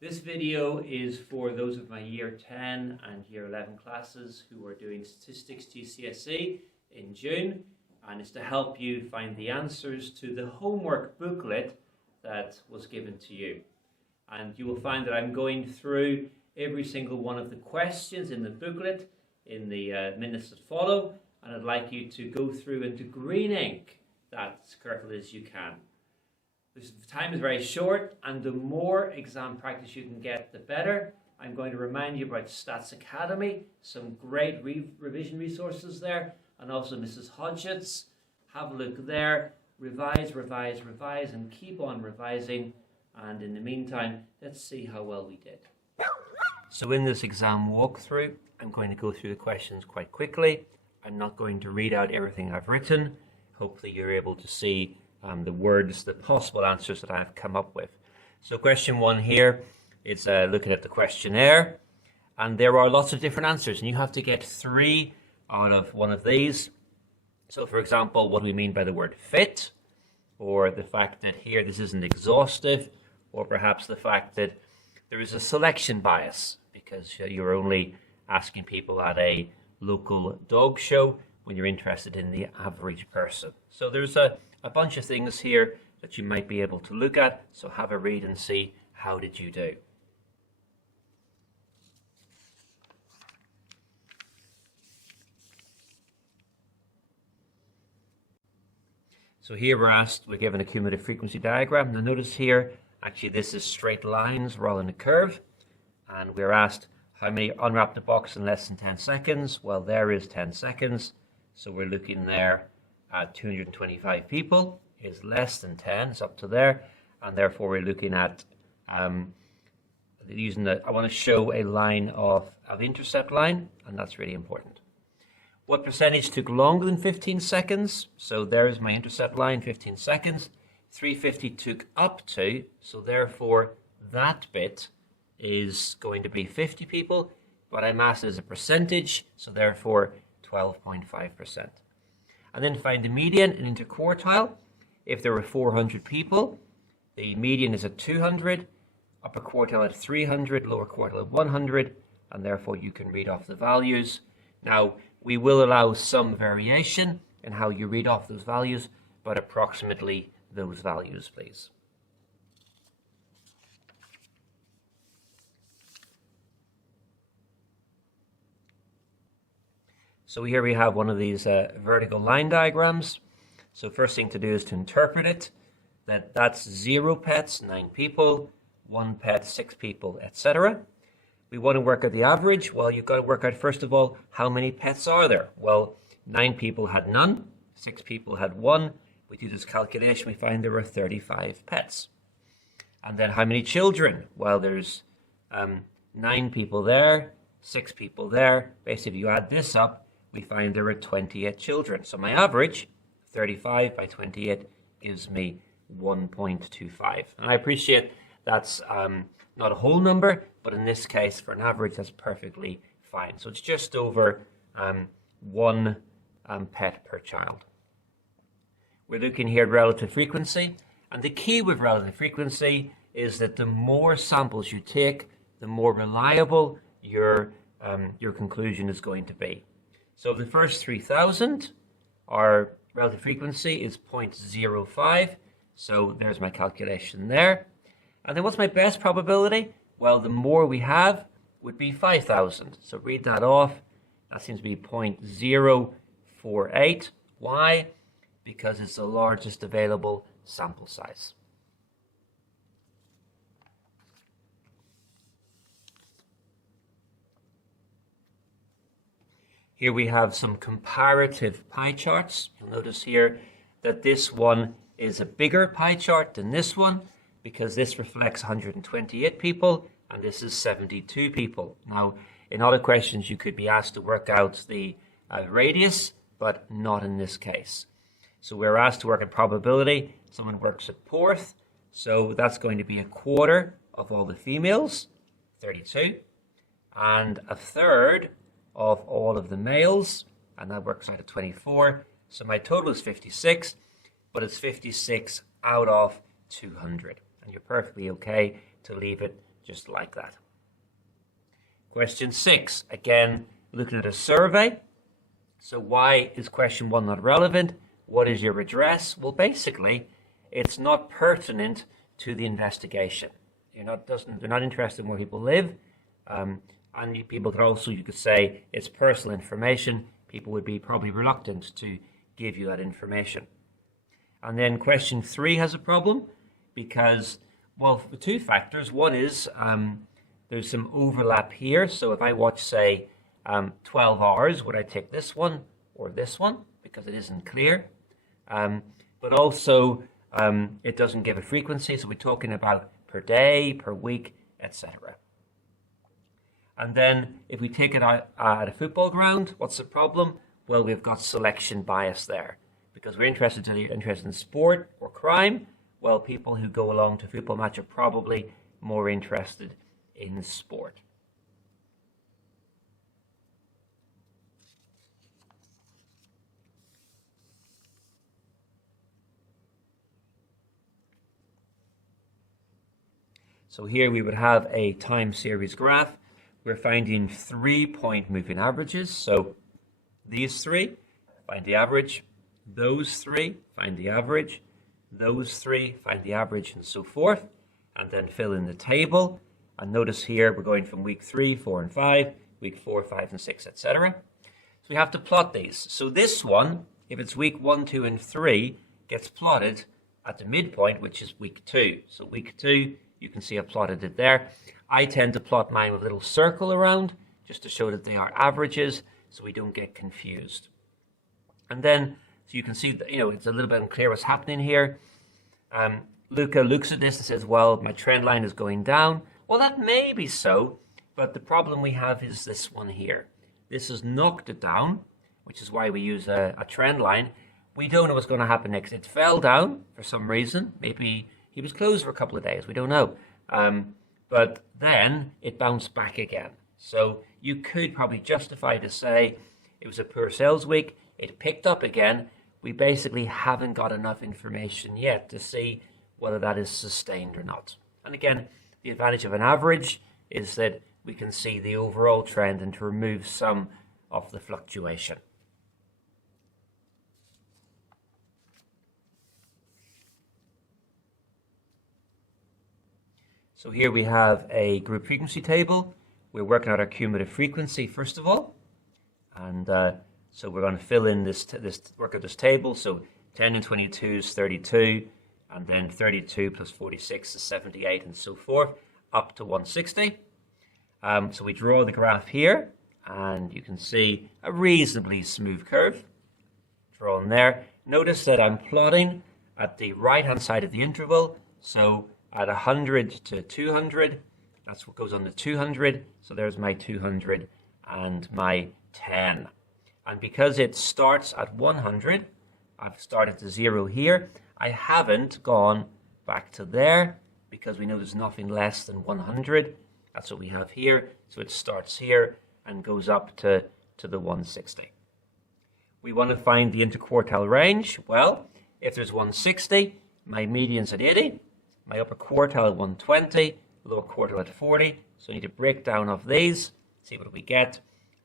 This video is for those of my Year 10 and Year 11 classes who are doing Statistics GCSE in June, and it's to help you find the answers to the homework booklet that was given to you. And you will find that I'm going through every single one of the questions in the booklet in the minutes that follow, and I'd like you to go through into green ink that as carefully as you can. The time is very short, and the more exam practice you can get, the better. I'm going to remind you about Stats Academy, some great revision resources there, and also Mrs. Hodgett's. Have a look there, revise, revise, revise, and keep on revising. And in the meantime, let's see how well we did. So in this exam walkthrough, I'm going to go through the questions quite quickly. I'm not going to read out everything I've written. Hopefully you're able to see the words, the possible answers that I've come up with. So question 1 here is looking at the questionnaire, and there are lots of different answers, and you have to get 3 out of one of these. So for example, what do we mean by the word fit, or the fact that here this isn't exhaustive, or perhaps the fact that there is a selection bias because you're only asking people at a local dog show when you're interested in the average person. So there's a bunch of things here that you might be able to look at, so have a read and see how did you do. So here we're given a cumulative frequency diagram. Now notice here, actually this is straight lines rather than a curve, and we're asked how many unwrap the box in less than 10 seconds. Well, there is 10 seconds, so we're looking there at 225 people. Is less than 10, it's up to there, and therefore we're looking at I want to show a line of intercept line, and that's really important. What percentage took longer than 15 seconds? So there's my intercept line, 15 seconds. 350 took up to, so therefore that bit is going to be 50 people, but I'm asked as a percentage, so therefore 12.5%. And then find the median and interquartile. If there were 400 people, the median is at 200, upper quartile at 300, lower quartile at 100, and therefore you can read off the values. Now, we will allow some variation in how you read off those values, but approximately those values, please. So here we have one of these vertical line diagrams. So first thing to do is to interpret it, that's 0 pets, 9 people, 1 pet, 6 people, etc. We want to work out the average. Well, you've got to work out, first of all, how many pets are there? Well, 9 people had none, 6 people had 1. We do this calculation, we find there were 35 pets. And then how many children? Well, there's 9 people there, 6 people there. Basically, if you add this up, we find there are 28 children. So my average, 35 by 28, gives me 1.25. And I appreciate that's not a whole number, but in this case, for an average, that's perfectly fine. So it's just over 1 pet per child. We're looking here at relative frequency, and the key with relative frequency is that the more samples you take, the more reliable your conclusion is going to be. So the first 3,000, our relative frequency is 0.05, so there's my calculation there. And then what's my best probability? Well, the more we have would be 5,000. So read that off. That seems to be 0.048. Why? Because it's the largest available sample size. Here we have some comparative pie charts. You'll notice here that this one is a bigger pie chart than this one because this reflects 128 people and this is 72 people. Now, in other questions, you could be asked to work out the radius, but not in this case. So we're asked to work at probability. Someone works at fourth, so that's going to be a quarter of all the females, 32, and a third of all of the males, and that works out at 24. So my total is 56, but it's 56 out of 200. And you're perfectly okay to leave it just like that. Question 6, again, looking at a survey. So why is question 1 not relevant? What is your address? Well, basically, it's not pertinent to the investigation. They're not interested in where people live. And people could also, you could say, it's personal information. People would be probably reluctant to give you that information. And then question 3 has a problem because, well, for 2 factors. One is there's some overlap here. So if I watch, say, 12 hours, would I take this one or this one? Because it isn't clear. But also, it doesn't give a frequency. So we're talking about per day, per week, etc. And then if we take it out at a football ground, what's the problem? Well, we've got selection bias there because we're interested in sport or crime. Well, people who go along to a football match are probably more interested in sport. So here we would have a time series graph. We're finding 3-point moving averages. So these 3, find the average. Those 3, find the average. Those 3, find the average, and so forth. And then fill in the table. And notice here we're going from week 3, 4, and 5, week 4, 5, and 6, etc. So we have to plot these. So this one, if it's week 1, 2, and 3, gets plotted at the midpoint, which is week 2. So week 2, you can see I've plotted it there. I tend to plot mine with a little circle around just to show that they are averages so we don't get confused. And then, so you can see that, it's a little bit unclear what's happening here. Luca looks at this and says, well, my trend line is going down. Well, that may be so, but the problem we have is this one here. This has knocked it down, which is why we use a trend line. We don't know what's going to happen next. It fell down for some reason. Maybe he was closed for a couple of days. We don't know. But then it bounced back again. So you could probably justify to say it was a poor sales week. It picked up again. We basically haven't got enough information yet to see whether that is sustained or not. And again, the advantage of an average is that we can see the overall trend and to remove some of the fluctuation. So here we have a group frequency table. We're working out our cumulative frequency first of all. And so we're going to fill in this work out this table. So 10 and 22 is 32. And then 32 plus 46 is 78 and so forth, up to 160. So we draw the graph here. And you can see a reasonably smooth curve drawn there. Notice that I'm plotting at the right-hand side of the interval. So at 100 to 200, that's what goes on the 200. So there's my 200 and my 10. And because it starts at 100, I've started to 0 here. I haven't gone back to there because we know there's nothing less than 100. That's what we have here. So it starts here and goes up to the 160. We want to find the interquartile range. Well, if there's 160, my median's at 80. My upper quartile at 120, lower quartile at 40. So I need to break down of these, see what we get.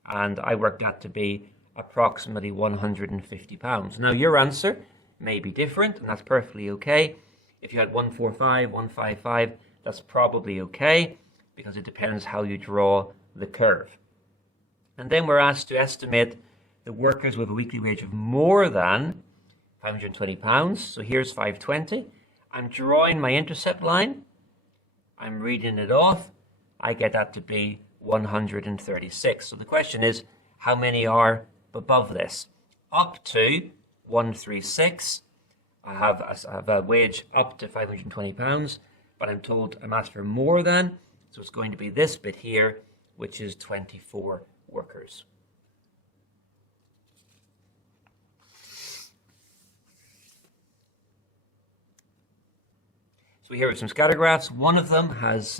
And I worked that to be approximately 150 pounds. Now your answer may be different, and that's perfectly okay. If you had 145, 155, that's probably okay because it depends how you draw the curve. And then we're asked to estimate the workers with a weekly wage of more than 520 pounds. So here's 520. I'm drawing my intercept line. I'm reading it off. I get that to be 136. So the question is, how many are above this? Up to 136. I have a wage up to 520 pounds, but I'm told I'm asked for more than. So it's going to be this bit here, which is 24 workers. So here are some scattergraphs. One of them has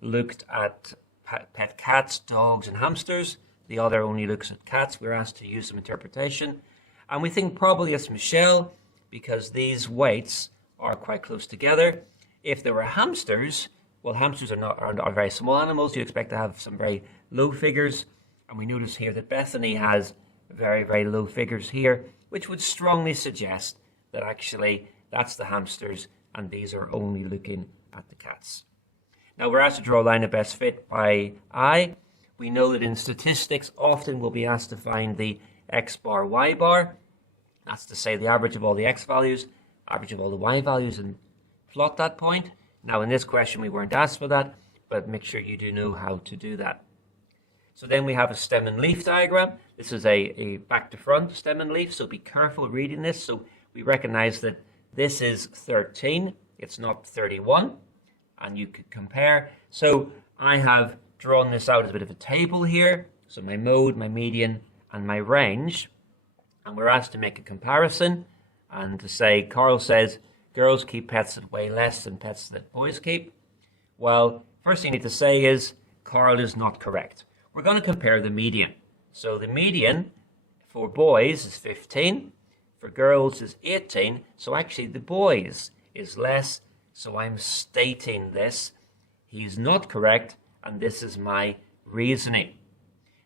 looked at pet cats, dogs, and hamsters. The other only looks at cats. We're asked to use some interpretation. And we think probably it's Michelle because these weights are quite close together. If there were hamsters, Well, hamsters are very small animals. You expect to have some very low figures. And we notice here that Bethany has very, very low figures here, which would strongly suggest that actually that's the hamsters and these are only looking at the cats. Now we're asked to draw a line of best fit by eye. We know that in statistics often we'll be asked to find the x bar, y bar. That's to say the average of all the x values, average of all the y values, and plot that point. Now in this question we weren't asked for that, but make sure you do know how to do that. So then we have a stem and leaf diagram. This is a back to front stem and leaf, so be careful reading this. So we recognize that this is 13, it's not 31, and you could compare. So I have drawn this out as a bit of a table here. So my mode, my median, and my range. And we're asked to make a comparison and to say, Carl says, girls keep pets that weigh less than pets that boys keep. Well, first thing you need to say is, Carl is not correct. We're going to compare the median. So the median for boys is 15, for girls is 18. So actually the boys is less. So I'm stating this. He's not correct, and this is my reasoning.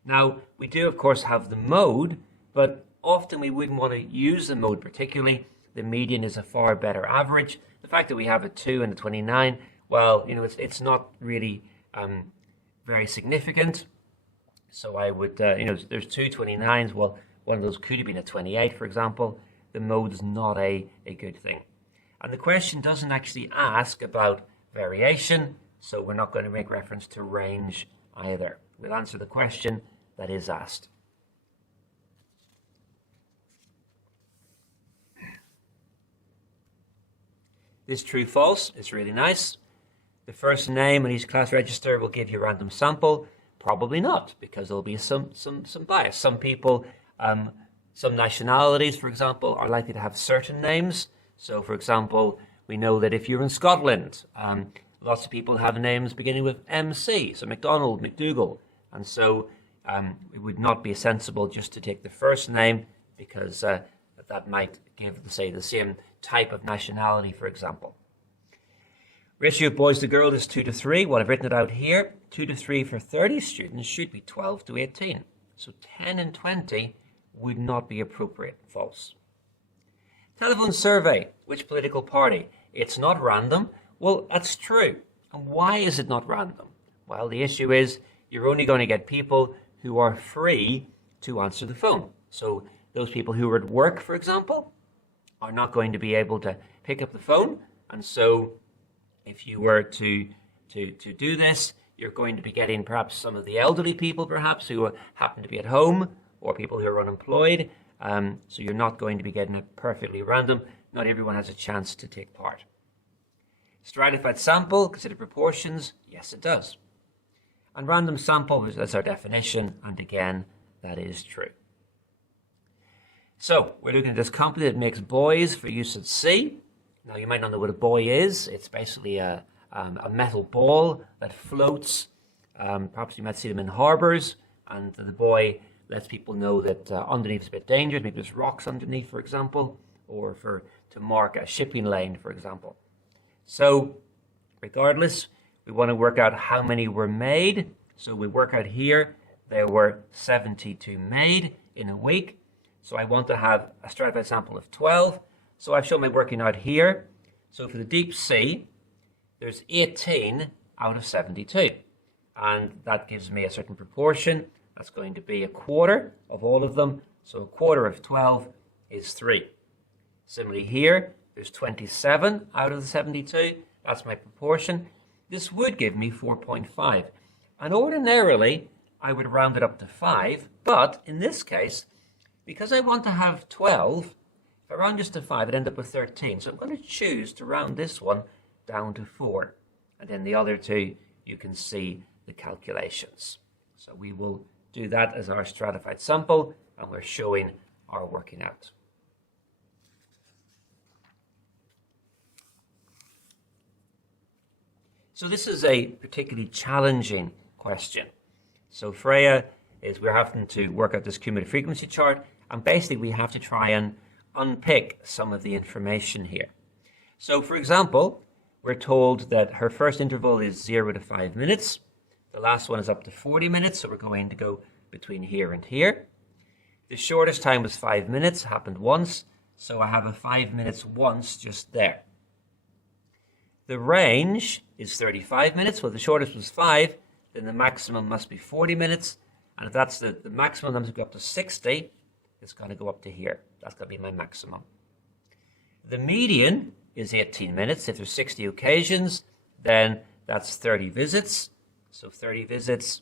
Now, we do, of course, have the mode, but often we wouldn't want to use the mode particularly. The median is a far better average. The fact that we have a 2 and a 29, well, it's not really very significant. So I would, there's two 29s. Well, one of those could have been a 28, for example. The mode is not a good thing. And the question doesn't actually ask about variation, so we're not going to make reference to range either. We'll answer the question that is asked. This true false is really nice. The first name in each class register will give you a random sample. Probably not, because there'll be some bias. Some people, some nationalities, for example, are likely to have certain names. So, for example, we know that if you're in Scotland, lots of people have names beginning with MC, so MacDonald, McDougall. And so it would not be sensible just to take the first name, because that might give, say, the same type of nationality, for example. Ratio of boys to girls is 2 to 3. Well, I've written it out here. 2 to 3 for 30 students should be 12 to 18. So 10 and 20 would not be appropriate. False. Telephone survey. Which political party? It's not random. Well, that's true. And why is it not random? Well, the issue is you're only going to get people who are free to answer the phone. So those people who are at work, for example, are not going to be able to pick up the phone. And so if you were to do this, you're going to be getting perhaps some of the elderly people, perhaps, who happen to be at home, or people who are unemployed. So you're not going to be getting it perfectly random. Not everyone has a chance to take part. Stratified sample, consider proportions. Yes, it does. And random sample, that's our definition. And again, that is true. So we're looking at this company that makes buoys for use at sea. Now, you might not know what a buoy is. It's basically a metal ball that floats. Perhaps you might see them in harbors. And the buoy lets people know that underneath is a bit dangerous. Maybe there's rocks underneath, for example, or to mark a shipping lane, for example. So regardless, we want to work out how many were made. So we work out here, there were 72 made in a week. So I want to have a stratified sample of 12. So I've shown my working out here. So for the deep sea, there's 18 out of 72. And that gives me a certain proportion. That's going to be a quarter of all of them. So a quarter of 12 is 3. Similarly here, there's 27 out of the 72. That's my proportion. This would give me 4.5. And ordinarily, I would round it up to 5. But in this case, because I want to have 12, if I round just to 5, I'd end up with 13. So I'm going to choose to round this one down to 4. And then the other two, you can see the calculations. So we will do that as our stratified sample, and we're showing our working out. So this is a particularly challenging question. So Freya we're having to work out this cumulative frequency chart, and basically we have to try and unpick some of the information here. So for example, we're told that her first interval is 0 to 5 minutes. The last one is up to 40 minutes, so we're going to go between here and here. The shortest time was 5 minutes, happened once, so I have a 5 minutes once just there. The range is 35 minutes. Well, the shortest was 5, then the maximum must be 40 minutes. And if that's the maximum, that must go up to 60. It's going to go up to here. That's going to be my maximum. The median is 18 minutes. If there's 60 occasions, then that's 30 visits. So 30 visits,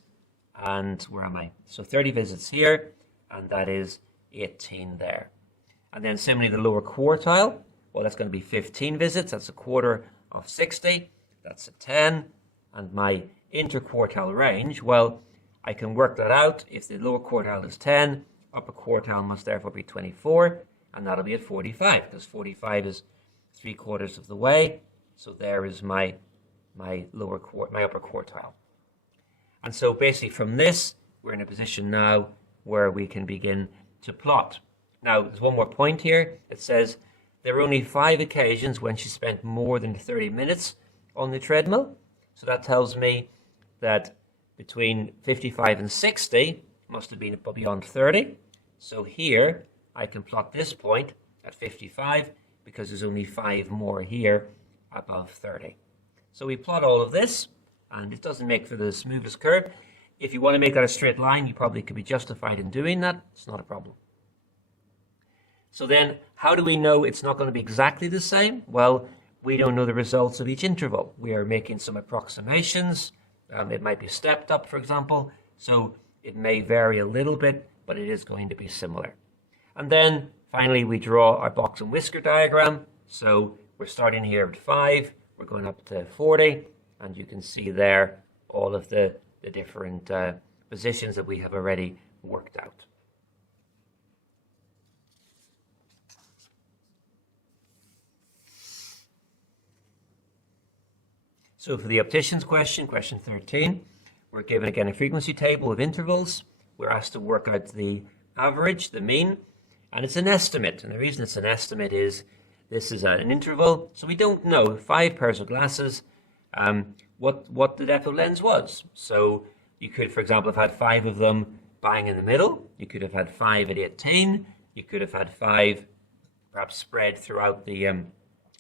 and where am I? So 30 visits here, and that is 18 there. And then similarly, the lower quartile, well, that's going to be 15 visits. That's a quarter of 60. That's a 10. And my interquartile range, well, I can work that out. If the lower quartile is 10, upper quartile must therefore be 24, and that'll be at 45, because 45 is 3/4 of the way. So there is my upper quartile. And so basically from this, we're in a position now where we can begin to plot. Now, there's one more point here. It says there were only 5 occasions when she spent more than 30 minutes on the treadmill. So that tells me that between 55 and 60 must have been beyond 30. So here I can plot this point at 55 because there's only 5 more here above 30. So we plot all of this, and it doesn't make for the smoothest curve. If you want to make that a straight line, you probably could be justified in doing that. It's not a problem. So then, how do we know it's not going to be exactly the same? Well, we don't know the results of each interval. We are making some approximations. It might be stepped up, for example. So it may vary a little bit, but it is going to be similar. And then, finally, we draw our box and whisker diagram. So we're starting here at 5. We're going up to 40. And you can see there all of the different positions that we have already worked out. So for the optician's question, question 13, we're given again a frequency table of intervals. We're asked to work out the average, the mean, and it's an estimate. And the reason it's an estimate is this is an interval, so we don't know 5 pairs of glasses what the depth of lens was. So you could, for example, have had 5 of them bang in the middle. You could have had 5 at 18. You could have had 5 perhaps spread throughout the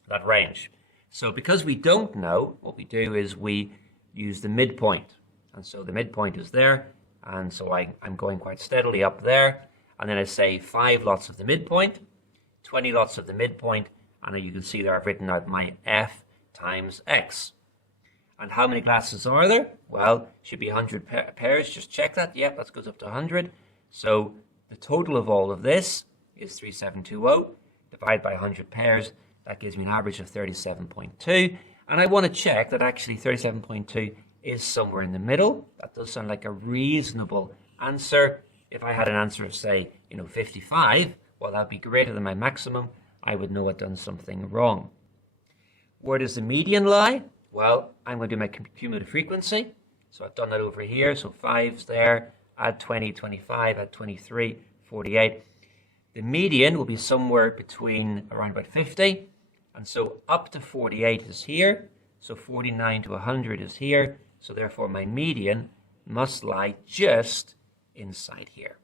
that range. So because we don't know, what we do is we use the midpoint. And so the midpoint is there. And so I'm going quite steadily up there. And then I say 5 lots of the midpoint, 20 lots of the midpoint. And you can see there I've written out my F times X. And how many glasses are there? Well, should be 100 pairs. Just check that. Yep, that goes up to 100. So the total of all of this is 3720 divided by 100 pairs. That gives me an average of 37.2. And I want to check that actually 37.2 is somewhere in the middle. That does sound like a reasonable answer. If I had an answer of, say, 55, well, that'd be greater than my maximum. I would know I'd done something wrong. Where does the median lie? Well, I'm going to do my cumulative frequency. So I've done that over here. So 5's there, add 20, 25, add 23, 48. The median will be somewhere between around about 50. And so up to 48 is here. So 49 to 100 is here. So therefore my median must lie just inside here.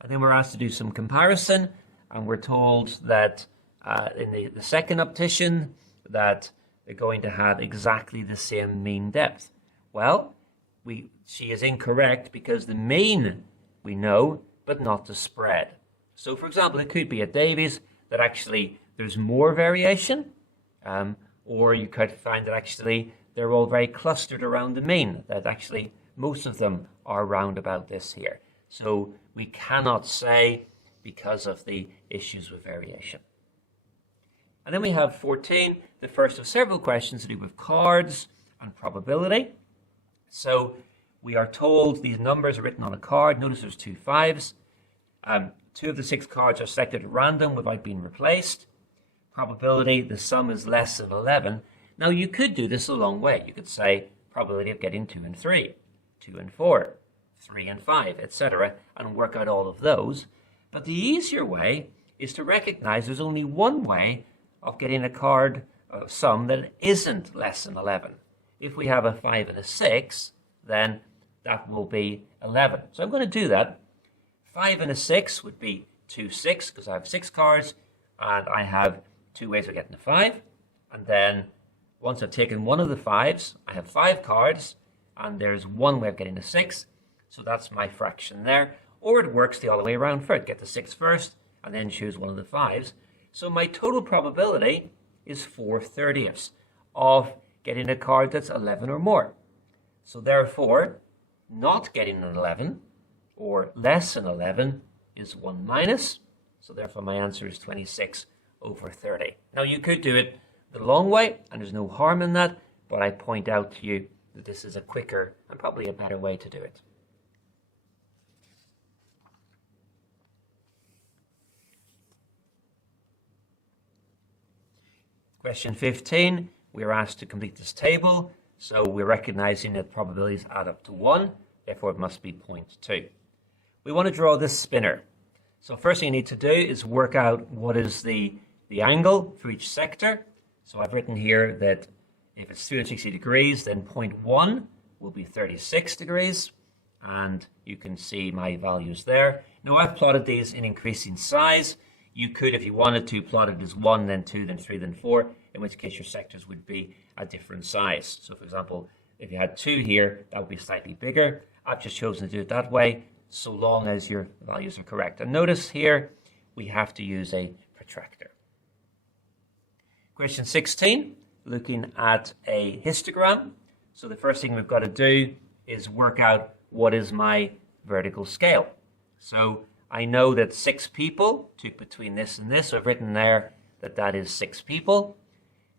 And then we're asked to do some comparison. And we're told that in the second optician that they're going to have exactly the same mean depth. Well, she is incorrect because the mean we know, but not the spread. So for example, it could be at Davies that actually there's more variation, or you could find that actually they're all very clustered around the mean, that actually most of them are around about this here. So we cannot say because of the issues with variation. And then we have 14, the first of several questions to do with cards and probability. So we are told these numbers are written on a card. Notice there's 2 5s. 2 of the 6 cards are selected at random without being replaced. Probability, the sum is less than 11. Now you could do this a long way. You could say probability of getting 2 and 3, 2 and 4, 3 and 5, etc., and work out all of those. But the easier way is to recognize there's only one way of getting a card sum that isn't less than 11. If we have a 5 and a 6, then that will be 11. So I'm going to do that. 5 and a 6 would be 2, 6, because I have 6 cards, and I have 2 ways of getting a 5. And then once I've taken one of the 5s, I have 5 cards, and there's one way of getting a 6. So that's my fraction there. Or it works the other way around first. Get the 6 first, and then choose one of the 5s. So my total probability is 4/30 of getting a card that's 11 or more. So therefore, not getting an 11 or less than 11 is 1 minus. So therefore my answer is 26/30. Now you could do it the long way, and there's no harm in that, but I point out to you that this is a quicker and probably a better way to do it. Question 15, we are asked to complete this table. So we're recognizing that probabilities add up to 1, therefore it must be 0.2. We want to draw this spinner. So first thing you need to do is work out what is the angle for each sector. So I've written here that if it's 360 degrees, then 0.1 will be 36 degrees. And you can see my values there. Now I've plotted these in increasing size. You could, if you wanted to, plot it as 1, then 2, then 3, then 4, in which case your sectors would be a different size. So for example, if you had 2 here, that would be slightly bigger. I've just chosen to do it that way, so long as your values are correct. And notice here, we have to use a protractor. Question 16, looking at a histogram. So the first thing we've got to do is work out what is my vertical scale. So I know that 6 people took between this and this. So I've written there that that is 6 people.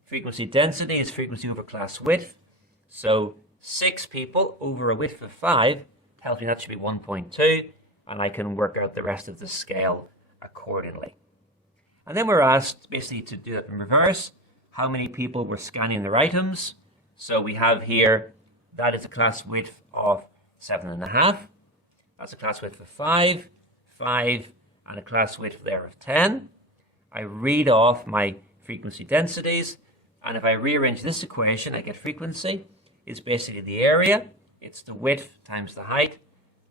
Frequency density is frequency over class width. So 6 people over a width of 5 tells me that should be 1.2, and I can work out the rest of the scale accordingly. And then we're asked basically to do it in reverse. How many people were scanning their items? So we have here, that is a class width of 7.5. That's a class width of 5, and a class width there of 10. I read off my frequency densities, and if I rearrange this equation, I get frequency. It's basically the area, it's the width times the height,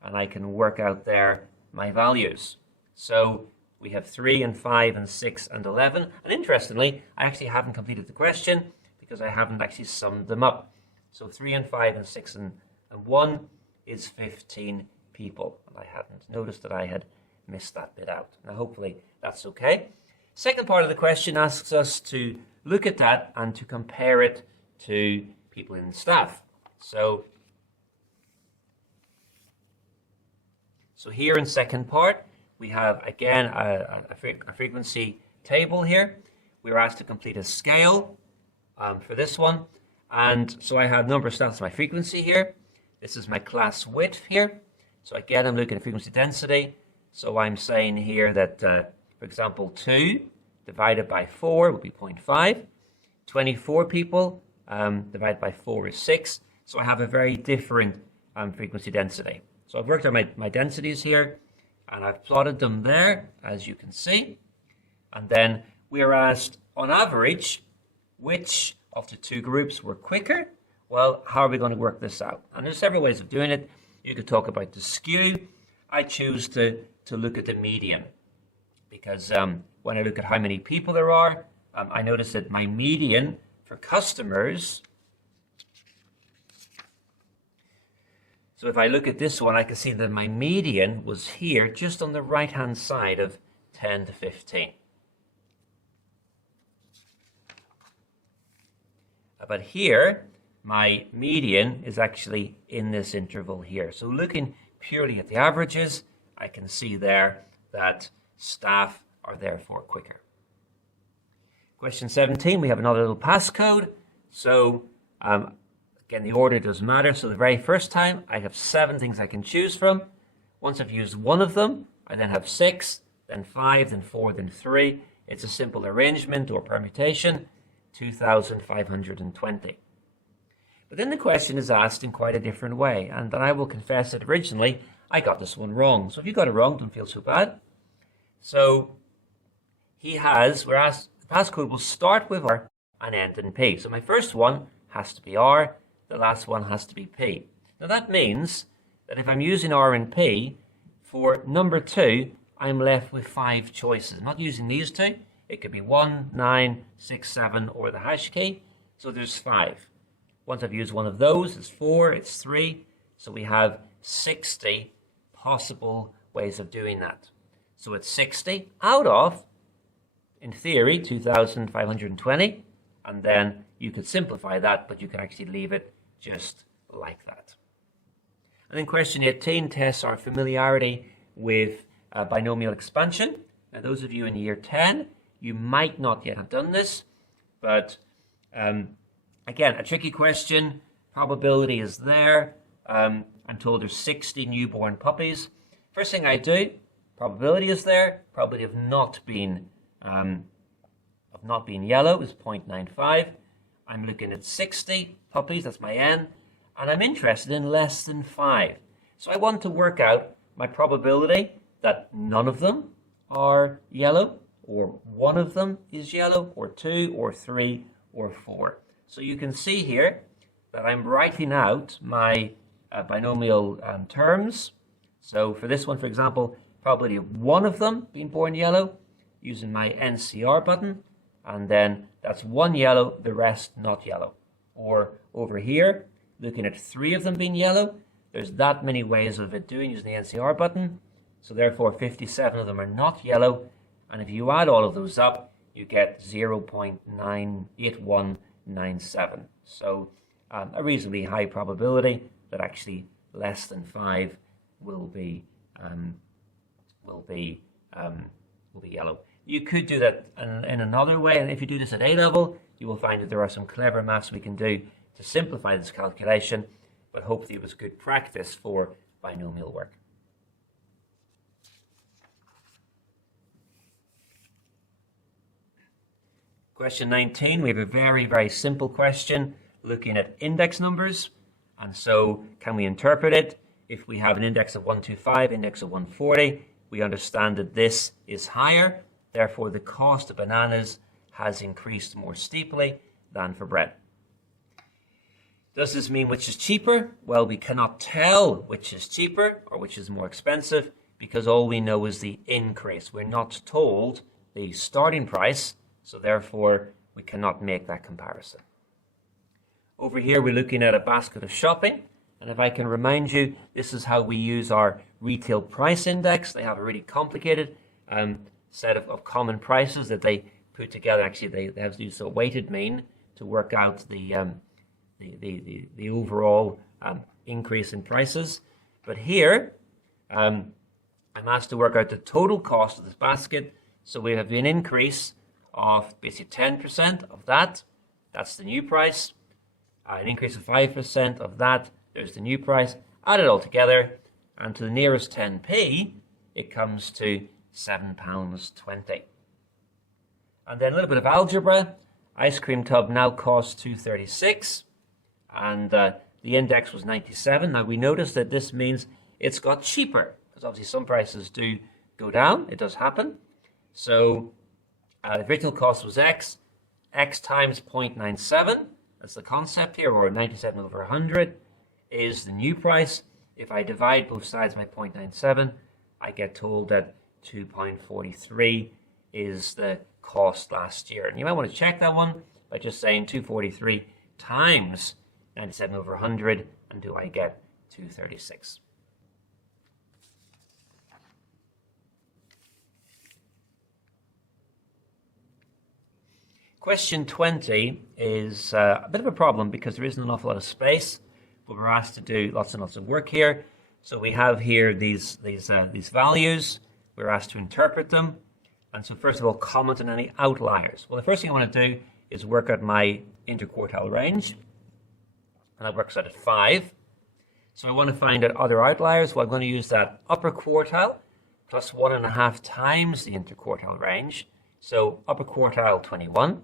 and I can work out there my values. So we have 3 and 5 and 6 and 11, and interestingly, I actually haven't completed the question because I haven't actually summed them up. So 3 and 5 and 6 and 1 is 15 people, and I hadn't noticed that I had missed that bit out. Now hopefully that's okay. Second part of the question asks us to look at that and to compare it to people in staff. So here in second part, we have again a frequency table here. We're asked to complete a scale for this one. And so I have number of staff as my frequency here. This is my class width here. So again, I'm looking at frequency density. So I'm saying here that, for example, 2 divided by 4 would be 0.5. 24 people divided by 4 is 6. So I have a very different frequency density. So I've worked out my densities here, and I've plotted them there, as you can see. And then we are asked, on average, which of the 2 groups were quicker? Well, how are we going to work this out? And there's several ways of doing it. You could talk about the skew. I choose to look at the median, because when I look at how many people there are, I notice that my median for customers, so if I look at this one, I can see that my median was here just on the right hand side of 10 to 15. But here, my median is actually in this interval here. So looking purely at the averages, I can see there that staff are therefore quicker. Question 17, we have another little passcode. So again, the order doesn't matter. So the very first time, I have 7 things I can choose from. Once I've used one of them, I then have 6, then 5, then 4, then 3. It's a simple arrangement or permutation, 2,520. But then the question is asked in quite a different way, and I will confess that originally I got this one wrong. So if you got it wrong, don't feel so bad. So we're asked, the passcode will start with R, and end in P. So my first one has to be R, the last one has to be P. Now that means that if I'm using R and P, for number 2, I'm left with 5 choices. I'm not using these two. It could be 1, 9, 6, 7, or the hash key. So there's 5. Once I've used one of those, it's 4, it's 3. So we have 60 possible ways of doing that. So it's 60 out of, in theory, 2,520. And then you could simplify that, but you can actually leave it just like that. And then question 18 tests our familiarity with binomial expansion. Now those of you in year 10, you might not yet have done this, but again, a tricky question. Probability is there. I'm told there's 60 newborn puppies. First thing I do, probability is there. Probability of not being yellow is 0.95. I'm looking at 60 puppies, that's my N, and I'm interested in less than 5. So I want to work out my probability that none of them are yellow, or one of them is yellow, or 2, or 3, or 4. So you can see here that I'm writing out my binomial terms. So for this one, for example, probability of one of them being born yellow, using my NCR button, and then that's 1 yellow, the rest not yellow. Or over here, looking at 3 of them being yellow, there's that many ways of it doing using the NCR button. So therefore 57 of them are not yellow, and if you add all of those up, you get 0.98197. So a reasonably high probability that actually less than 5 will be yellow. You could do that in another way, and if you do this at A level, you will find that there are some clever maths we can do to simplify this calculation, but hopefully it was good practice for binomial work. Question 19, we have a very, very simple question looking at index numbers. And so can we interpret it? If we have an index of 125, index of 140, we understand that this is higher. Therefore, the cost of bananas has increased more steeply than for bread. Does this mean which is cheaper? Well, we cannot tell which is cheaper or which is more expensive because all we know is the increase. We're not told the starting price, so therefore we cannot make that comparison. Over here, we're looking at a basket of shopping. And if I can remind you, this is how we use our retail price index. They have a really complicated set of common prices that they put together. Actually, they have to use a weighted mean to work out the overall increase in prices. But here, I'm asked to work out the total cost of this basket. So we have an increase of basically 10% of that. That's the new price. An increase of 5% of that. There's the new price. Add it all together, and to the nearest 10p, it comes to £7.20. And then a little bit of algebra. Ice cream tub now costs £2.36, and the index was 97. Now we notice that this means it's got cheaper, because obviously some prices do go down. It does happen. So the original cost was x times 0.97. That's the concept here, or 97 over 100. Is the new price. If I divide both sides by 0.97, I get told that 2.43 is the cost last year. And you might want to check that one by just saying 243 times 97 over 100, and do I get 236? Question 20 is a bit of a problem because there isn't an awful lot of space. But we're asked to do lots and lots of work here. So we have here these values. We're asked to interpret them. And so first of all, comment on any outliers. Well, the first thing I want to do is work out my interquartile range. And that works out at 5. So I want to find out other outliers. Well, I'm going to use that upper quartile plus 1.5 times the interquartile range. So upper quartile 21.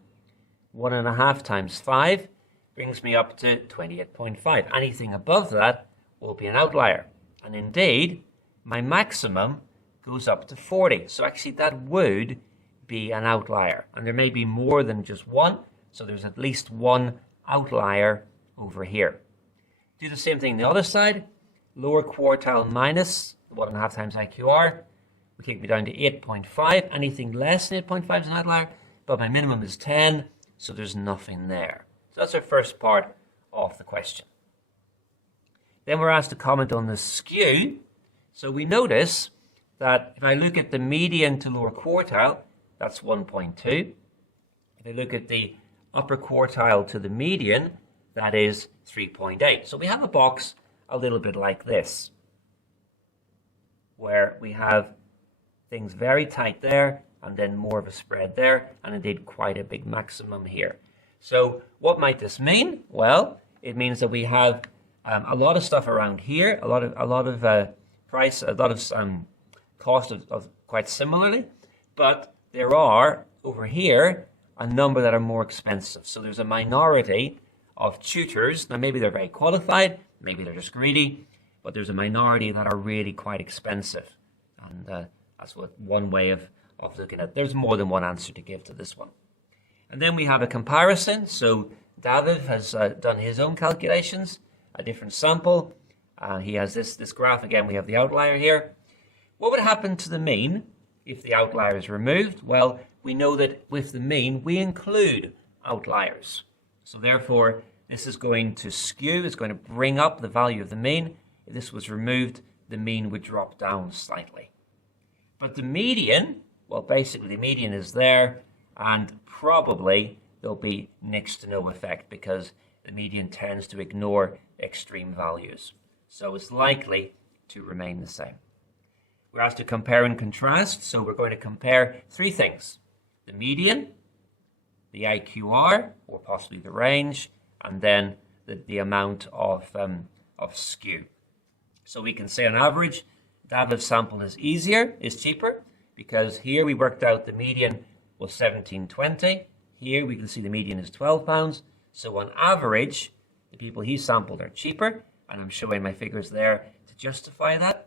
1.5 times 5. Brings me up to 28.5. Anything above that will be an outlier. And indeed, my maximum goes up to 40. So actually that would be an outlier. And there may be more than just one. So there's at least one outlier over here. Do the same thing on the other side. Lower quartile minus 1.5 times IQR. We take me down to 8.5. Anything less than 8.5 is an outlier, but my minimum is 10, so there's nothing there. So that's our first part of the question. Then we're asked to comment on the skew. So we notice that if I look at the median to lower quartile, that's 1.2. If I look at the upper quartile to the median, that is 3.8. So we have a box a little bit like this, where we have things very tight there, and then more of a spread there, and indeed quite a big maximum here. So what might this mean? Well, it means that we have a lot of stuff around here, a lot of price, a lot of cost of quite similarly, but there are over here a number that are more expensive. So there's a minority of tutors. Now maybe they're very qualified, maybe they're just greedy, but there's a minority that are really quite expensive. And that's one way of looking at it. There's more than one answer to give to this one. And then we have a comparison. So David has done his own calculations, a different sample. He has this graph. Again, we have the outlier here. What would happen to the mean if the outlier is removed? Well, we know that with the mean, we include outliers. So therefore, this is going to skew. It's going to bring up the value of the mean. If this was removed, the mean would drop down slightly. But the median, well, basically the median is there, and probably there'll be next to no effect because the median tends to ignore extreme values. So it's likely to remain the same. We're asked to compare and contrast, so we're going to compare three things: the median, the IQR, or possibly the range, and then the amount of skew. So we can say on average, David's sample is cheaper, because here we worked out the median was 17.20. Here we can see the median is £12. So on average, the people he sampled are cheaper, and I'm showing my figures there to justify that.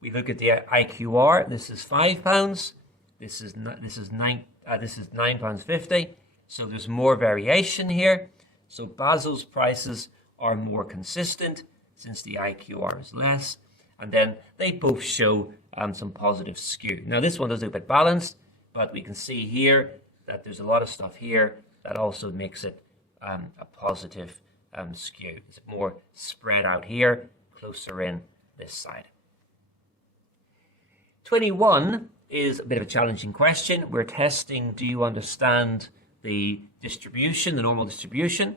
We look at the IQR. This is £5. This is £9.50. So there's more variation here. So Basil's prices are more consistent since the IQR is less. And then they both show some positive skew. Now this one does look a bit balanced, but we can see here that there's a lot of stuff here that also makes it a positive skew. It's more spread out here, closer in this side. 21 is a bit of a challenging question. We're testing, do you understand the distribution, the normal distribution?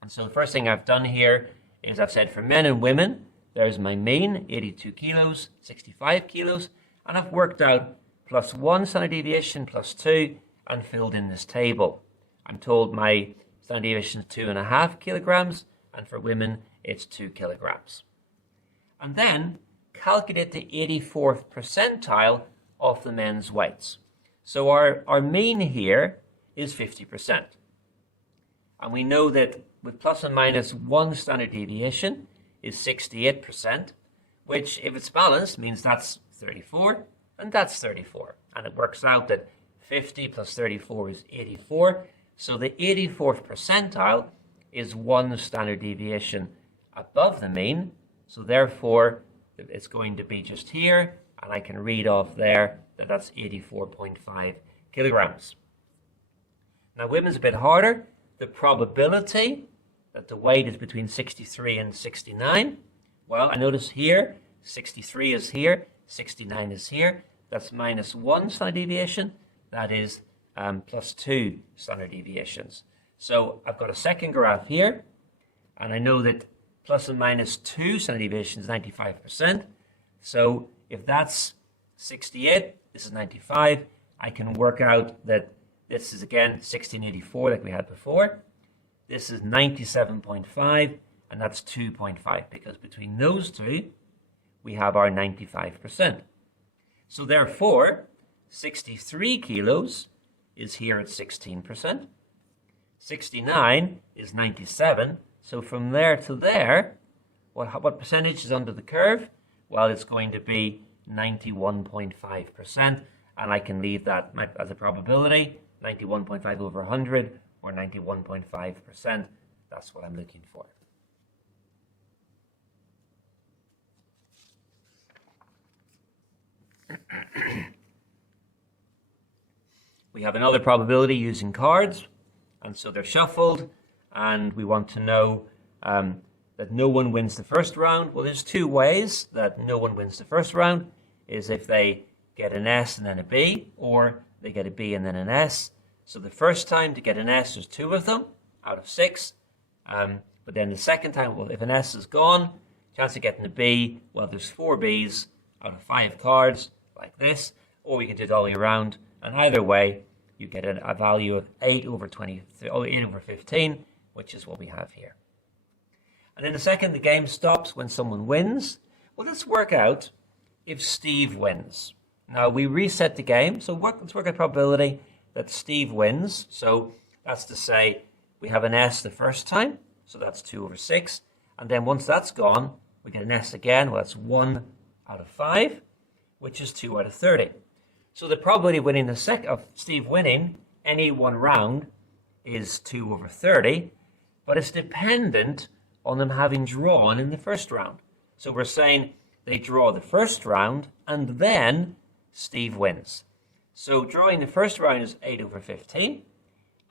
And so the first thing I've done here is I've said for men and women, there's my mean, 82 kilos, 65 kilos, and I've worked out +1 standard deviation, +2, and filled in this table. I'm told my standard deviation is 2.5 kilograms, and for women, it's 2 kilograms. And then calculate the 84th percentile of the men's weights. So our mean here is 50%. And we know that with plus and minus 1 standard deviation is 68%, which if it's balanced means that's 34, and that's 34. And it works out that 50 plus 34 is 84. So the 84th percentile is 1 standard deviation above the mean. So therefore, it's going to be just here, and I can read off there that that's 84.5 kilograms. Now, women's a bit harder. The probability that the weight is between 63 and 69. Well, I notice here, 63 is here, 69 is here. That's -1 standard deviation. That is +2 standard deviations. So I've got a second graph here, and I know that plus and minus 2 standard deviations is 95%. So if that's 68, this is 95, I can work out that this is again 1684 like we had before. This is 97.5, and that's 2.5, because between those two, we have our 95%. So therefore, 63 kilos is here at 16%. 69 is 97. So from there to there, what percentage is under the curve? Well, it's going to be 91.5%, and I can leave that as a probability, 91.5 over 100, or 91.5%. That's what I'm looking for. We have another probability using cards, and so they're shuffled, and we want to know that no one wins the first round. Well, there's two ways that no one wins the first round, is if they get an S and then a B, or they get a B and then an S. So the first time to get an S, there's 2 of them out of 6. But then the second time, well, if an S is gone, chance of getting a B, well, there's 4 Bs out of 5 cards, like this. Or we can do it all year round, and either way, you get a value of 8 over 15, which is what we have here. And in a second, the game stops when someone wins. Well, let's work out if Steve wins. Now, we reset the game, so let's work out probability that Steve wins. So that's to say we have an S the first time, so that's 2 over 6. And then once that's gone, we get an S again. Well, that's 1 out of 5, which is 2 out of 30. So the probability of winning of Steve winning any one round is 2 over 30, but it's dependent on them having drawn in the first round. So we're saying they draw the first round and then Steve wins. So drawing the first round is 8 over 15,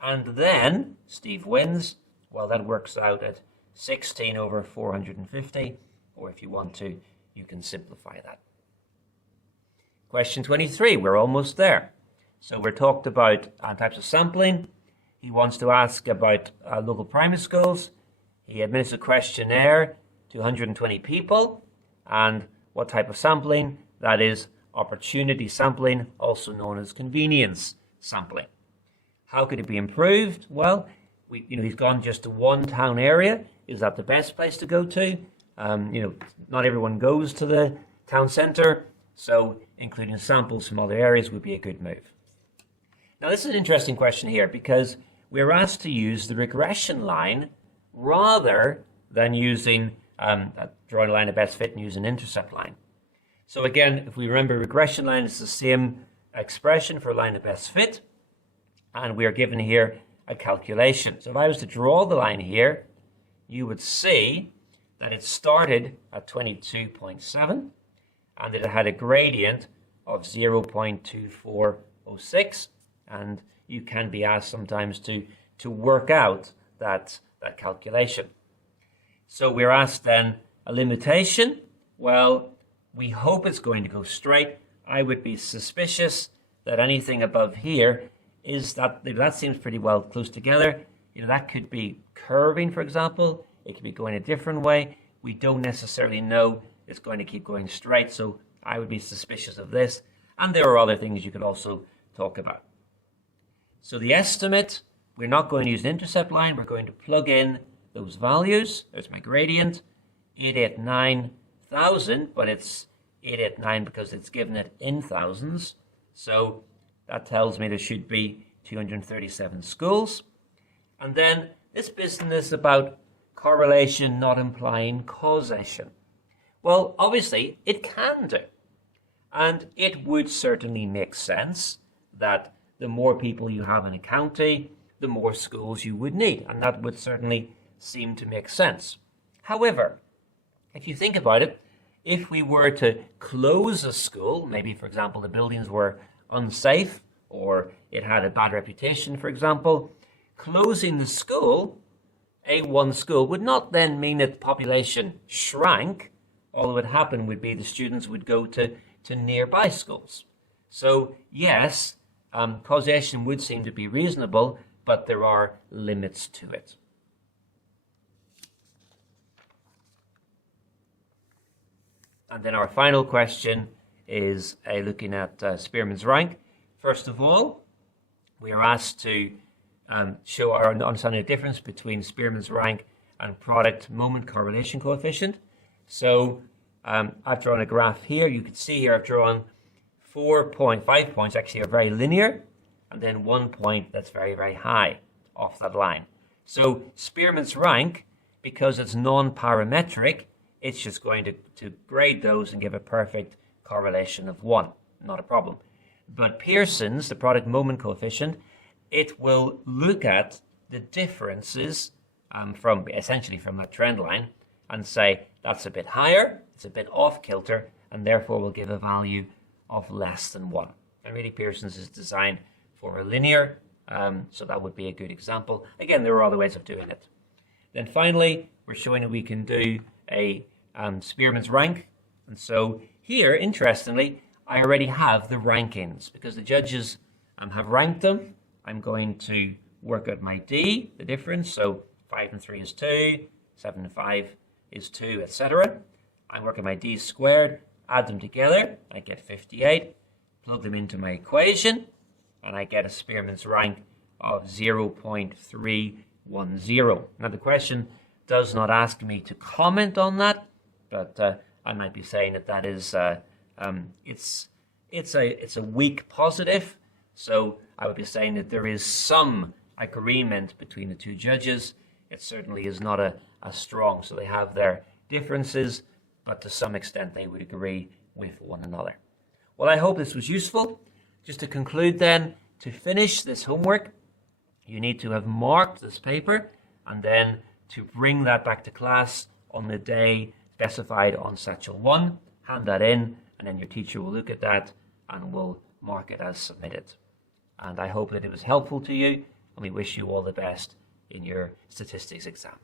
and then Steve wins. Well, that works out at 16 over 450, or if you want to, you can simplify that. Question 23, we're almost there. So we're talked about types of sampling. He wants to ask about local primary schools. He administers a questionnaire to 120 people. And what type of sampling? That is opportunity sampling, also known as convenience sampling. How could it be improved? Well, he's gone just to one town area. Is that the best place to go to? Not everyone goes to the town centre, so including samples from other areas would be a good move. Now, this is an interesting question here because we're asked to use the regression line rather than using drawing a line of best fit and use an intercept line. So again, if we remember, regression line is the same expression for line of best fit, and we are given here a calculation. So if I was to draw the line here, you would see that it started at 22.7 and that it had a gradient of 0.2406, and you can be asked sometimes to work out that calculation. So we're asked then a limitation. Well, we hope it's going to go straight. I would be suspicious that anything above here is that seems pretty well close together. That could be curving, for example. It could be going a different way. We don't necessarily know it's going to keep going straight, so I would be suspicious of this. And there are other things you could also talk about. So the estimate, we're not going to use an intercept line. We're going to plug in those values. There's my gradient, 889,000, but it's 889 because it's given it in thousands. So that tells me there should be 237 schools. And then this business about correlation not implying causation. Well, obviously, it can do. And it would certainly make sense that the more people you have in a county, the more schools you would need. And that would certainly seem to make sense. However, if you think about it, if we were to close a school, maybe, for example, the buildings were unsafe or it had a bad reputation, for example, closing the school, one school, would not then mean that the population shrank. All that would happen would be the students would go to nearby schools. So yes, causation would seem to be reasonable, but there are limits to it. And then our final question is looking at Spearman's rank. First of all, we are asked to show our understanding of the difference between Spearman's rank and product moment correlation coefficient. So I've drawn a graph here. You can see here I've drawn 5 points actually are very linear, and then 1 point that's very, very high off that line. So Spearman's rank, because it's non-parametric, it's just going to grade those and give a perfect correlation of 1. Not a problem. But Pearson's, the product moment coefficient, it will look at the differences from that trend line and say that's a bit higher, it's a bit off kilter, and therefore we'll give a value of less than 1. And really Pearson's is designed for a linear, so that would be a good example. Again, there are other ways of doing it. Then finally, we're showing that we can do a Spearman's rank. And so here, interestingly, I already have the rankings because the judges have ranked them. I'm going to work out my D, the difference. So 5 and 3 is 2, 7 and 5 is 2, etc. I'm working my D squared, add them together, I get 58, plug them into my equation, and I get a Spearman's rank of 0.310. Now the question does not ask me to comment on that, but I might be saying that is it's a weak positive. So I would be saying that there is some agreement between the two judges. It certainly is not a strong. So they have their differences, but to some extent they would agree with one another. Well, I hope this was useful. Just to conclude then, to finish this homework, you need to have marked this paper and then to bring that back to class on the day specified on Satchel 1, hand that in, and then your teacher will look at that and will mark it as submitted. And I hope that it was helpful to you, and we wish you all the best in your statistics exam.